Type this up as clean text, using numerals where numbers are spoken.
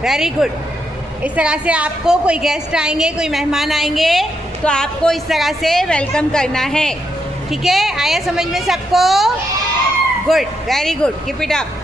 Very good. इस तरह से आपको कोई गेस्ट आएंगे, कोई मेहमान आएंगे तो आपको इस तरह से वेलकम करना है। ठीक है, आया समझ में सबको? Good, very good, keep it up.